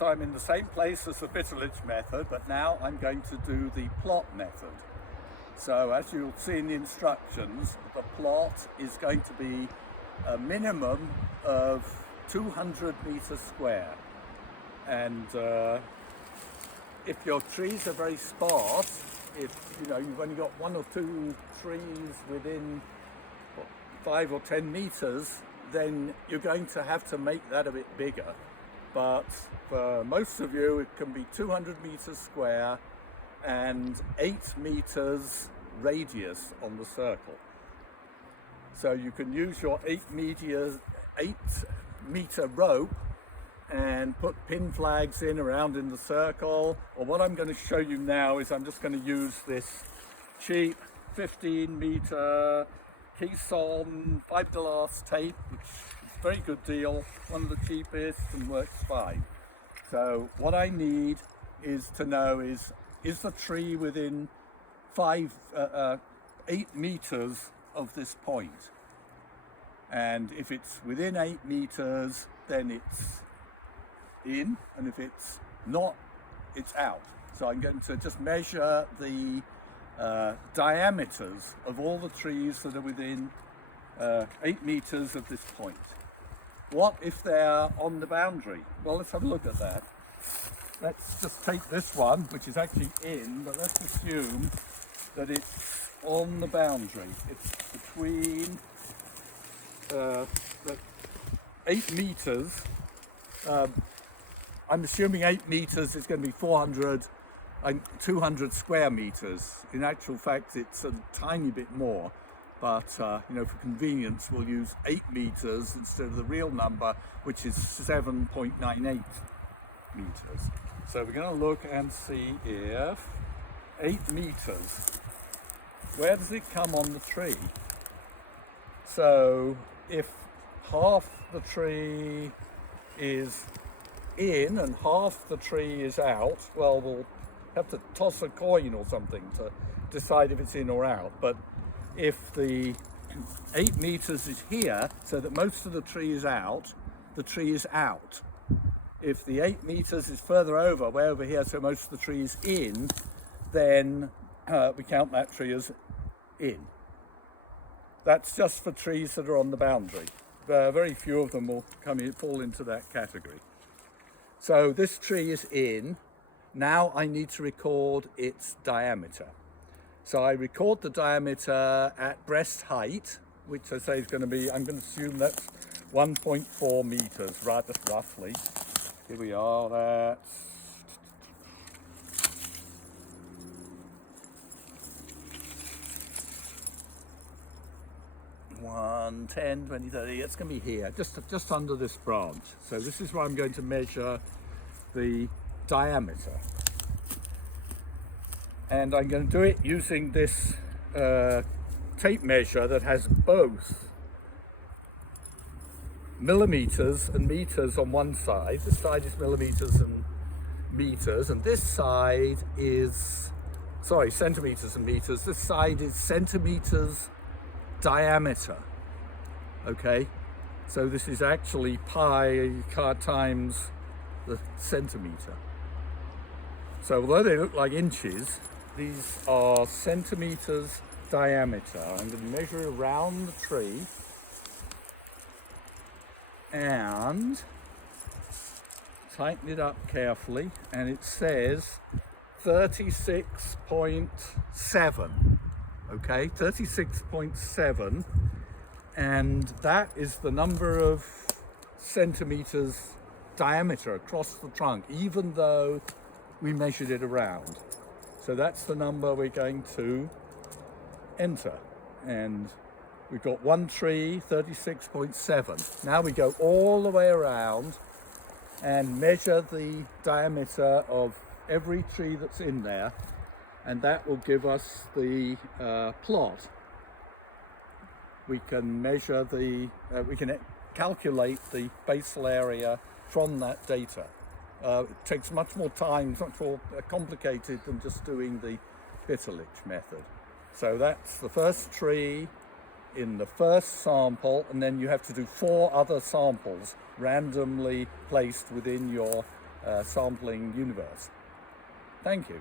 So I'm in the same place as the Bitterlich method, but now I'm going to do the plot method. So as you'll see in the instructions, the plot is going to be a minimum of 200 meters square. And if your trees are very sparse, if you've only got 1 or 2 trees within 5 or 10 meters, then you're going to have to make that a bit bigger. But for most of you, it can be 200 meters square and 8 meters radius on the circle. So you can use your 8 meter rope and put pin flags around in the circle. Or what I'm going to show you now is I'm just going to use this cheap 15 meter Keystone fiberglass tape, which is a very good deal, one of the cheapest and works fine. So what I need is to know is the tree within 8 meters of this point? And if it's within 8 meters, then it's in, and if it's not, it's out. So I'm going to just measure the diameters of all the trees that are within 8 meters of this point. What if they're on the boundary? Well, let's have a look at that. Let's just take this one, which is actually in, but let's assume that it's on the boundary. It's between 8 meters. I'm assuming 8 meters is going to be 200 square meters. In actual fact, it's a tiny bit more, but for convenience, we'll use 8 meters instead of the real number, which is 7.98 meters. So we're going to look and see if 8 meters, where does it come on the tree? So if half the tree is in and half the tree is out, well, we'll have to toss a coin or something to decide if it's in or out. But if the 8 meters is here, so that most of the tree is out, the tree is out. If the 8 meters is further over, way over here, so most of the tree is in, then we count that tree as in. That's just for trees that are on the boundary. Very few of them will fall into that category. So this tree is in. Now I need to record its diameter. So I record the diameter at breast height, which I say is going to be, I'm going to assume that's 1.4 meters, rather roughly. Here we are, that's 1, 10, 20, 30, it's going to be here, just under this branch. So this is where I'm going to measure the diameter. And I'm going to do it using this tape measure that has both millimeters and meters on one side. This side is millimeters and meters, and this side is, centimeters and meters. This side is centimeters diameter. Okay, so this is actually pi times the centimeter. So although they look like inches, these are centimeters diameter. I'm going to measure around the tree and tighten it up carefully, and it says 36.7. Okay, 36.7, and that is the number of centimeters diameter across the trunk, even though we measured it around. So that's the number we're going to enter, and we've got one tree, 36.7. Now we go all the way around and measure the diameter of every tree that's in there, and that will give us the plot. We can measure we can calculate the basal area from that data. It takes much more time, it's much more complicated than just doing the Bitterlich method. So that's the first tree in the first sample, and then you have to do 4 other samples randomly placed within your sampling universe. Thank you.